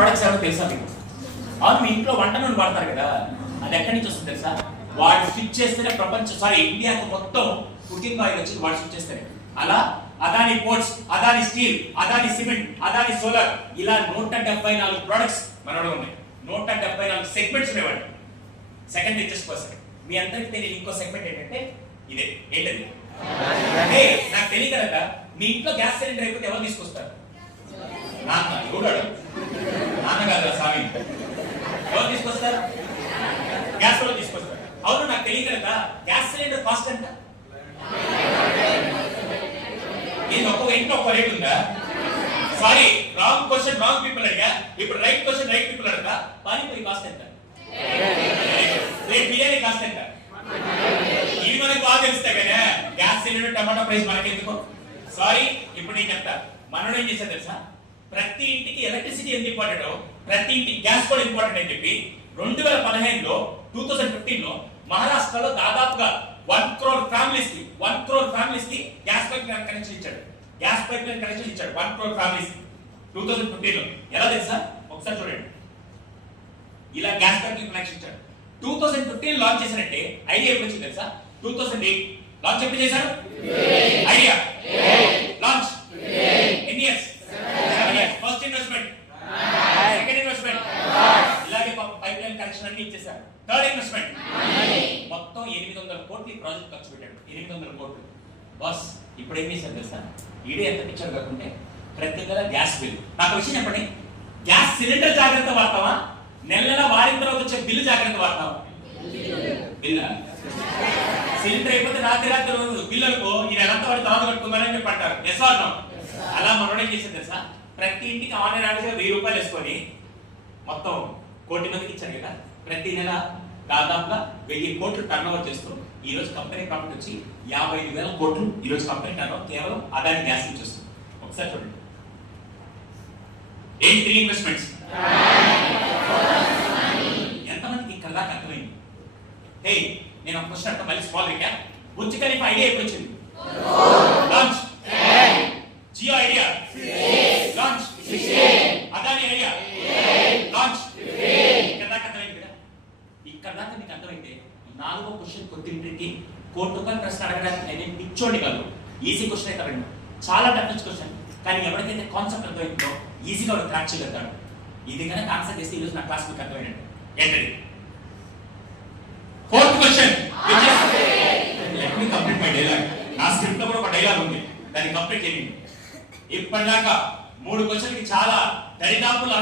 Products ఎవరో తెలుసా మీకు? అవును, మీ ఇంట్లో వంట నూనె వాడతారు కదా, అది ఎక్కడి నుంచి వస్తుంది తెలుసా? వాడు స్విచ్ చేస్తేనే ఇండియాకు మొత్తం కుకింగ్ ఆయిల్ వచ్చింది వాడు స్విచ్ చేస్తేనే. అలా Adani ports, Adani steel, Adani cement, Adani solar, ఇలా 174 ప్రొడక్ట్స్ మనలో ఉన్నాయి. 174 సెగ్మెంట్స్ ఉండేవాడు. Second richest person. మీ అందరికి తెలియని ఇంకో సెగ్మెంట్ ఏంటంటే ఇదే. ఏంటది? నాకు తెలియకలగా మీ ఇంట్లో గ్యాస్ సిలిండర్ అయిపోతే ఎవరు తీసుకొస్తారు? నాన్న. చూడాడు నాన్న కాదు స్వామి. ఎవరు తీసుకొస్తారు? గ్యాస్ వాళ్ళు తీసుకొస్తారు. అవును, నాకు తెలియకలగా గ్యాస్ సిలిండర్ కాస్ట్ ఎంత? ఇది ఒక్కొక్క ఇంట్లో ఒక్క రేట్ ఉందా? Sorry, wrong question wrong people అడిగా. ఇప్పుడు రైట్ క్వశ్చన్ రైట్ పీపుల్ అడగా. పానీపూరి కాస్ట్ ఎంత? రేట్ బిర్యానీ కాస్ట్ ఎంత? ఇవి మనకు బాగా తెలుస్తాయి కదా. గ్యాస్ సిలిండర్ టమాటా ప్రైస్ మనకెందుకు? సారీ, ఇప్పుడు నేను చెప్తా. మనోడు ఏం చేశారు తెలుసా? ప్రతి ఇంటికి ఎలక్ట్రిసిటీ ఎంత ఇంపార్టెంట్, ప్రతి ఇంటికి గ్యాస్ కూడా ఇంపార్టెంట్ అని చెప్పి 2015లో 2015లో మహారాష్ట్రలో దాదాపుగా 1 crore ఫ్యామిలీస్ కి గ్యాస్ పైప్ లైన్ కనెక్షన్ ఇచ్చాడు. 1 crore ఫ్యామిలీస్ కి 2015లో. ఎలా తెలుసా? ఒకసారి చూడండి. ఇలా గ్యాస్ పైప్ లైన్ కనెక్షన్ ఇచ్చాడు. 2015 లాంచ్ చేశారంటే ఐడియా ఎప్పుడు వచ్చింది తెలుసా? 2008 లాంచ్ ఎప్పుడు చేశారు? ఐడియా లాంచ్ ఎన్ని years? 7 years. First investment, second investment, ఇలాగే పైప్ లైన్ కనెక్షన్ అన్ని ఇచ్చేసారు. థర్డ్ ఇన్వెస్ట్మెంట్, మొత్తం 800 కోట్లు ప్రాజెక్ట్ ఖర్చు పెట్టాడు. 800 కోట్లు. బాస్ ఇప్పుడు ఏం చేశారు తెలుసా? ఈడే ఎంత పిక్చర్ కాకుంటే ప్రతి నెల గ్యాస్ బిల్. నాకు విషయం చెప్పండి, గ్యాస్ సిలిండర్ జాగ్రత్త వాడతావా, నెల వాడిన తర్వాత వచ్చే బిల్లు జాగ్రత్త వాడతావా? బిల్ సిలిండర్ అయిపోతే రాత్రి బిల్లులకు ఈ నెలంతా వాడి తర్వాత కట్టుకుందారని చెప్పి అంటారు. Yes or no? అలా మనోడు ఏం చేసేది తెలుసా? ప్రతి ఇంటికి ఆన్లైన్ యావరేజ్గా 1000 రూపాయలు వేసుకొని మొత్తం 1 కోటి మందికి ఇచ్చారు కదా. ప్రతి నెల దాదాపుగా 1000 కోట్లు టర్న్ ఓవర్ చేస్తూ ఈ రోజు కంపెనీ ప్రాఫిట్ వచ్చి 55,000 కోట్లు. ఈ రోజు కంపెనీ టర్న్ ఓవర్ కేవలం అదాని గ్యాస్ నుంచి వస్తుంది. ఒకసారి చూడండి. ఏంటి 3 ఇన్వెస్ట్మెంట్స్? ఎంతమందికి ఇక్కడ దాకా అర్థమైంది? హే, నేను ఒక క్వశ్చన్ అర్థం, మళ్ళీ small recap. Burj Khalifa idea ఎప్పుడు వచ్చింది? Launch. Jio idea launch. Adani idea launch. ఇక్కడ దాకా అర్థమైంది కదా? ఇక్కడ దాకా మీకు అర్థమైతే 4వ క్వశ్చన్ కొద్దింటికి ₹1 కోటి ప్రశ్న అడగడానికి నేను పిచ్చోండి కాదు. ఈజీ క్వశ్చన్ అయితే అడగండి. చాలా టఫ్ క్వశ్చన్, కానీ ఎవరికైతే కాన్సెప్ట్ అర్థమైందో ఈజీగా వాడు క్రాక్ చేయగలుగుతాడు. ఇది కనుక ఆన్సర్ చేస్తే ఈరోజు నా క్లాస్ మీకు అర్థమైనట్టు. ఏంటది? 4th question. Let me complete my dialogue. నా స్క్రిప్ట్ లో కూడా ఒక డైలాగ్ ఉంది, దాన్ని కంప్లీట్ చేయండి. ఇప్పటిదాకా 3 క్వశ్చన్కి చాలా దరిదాపులు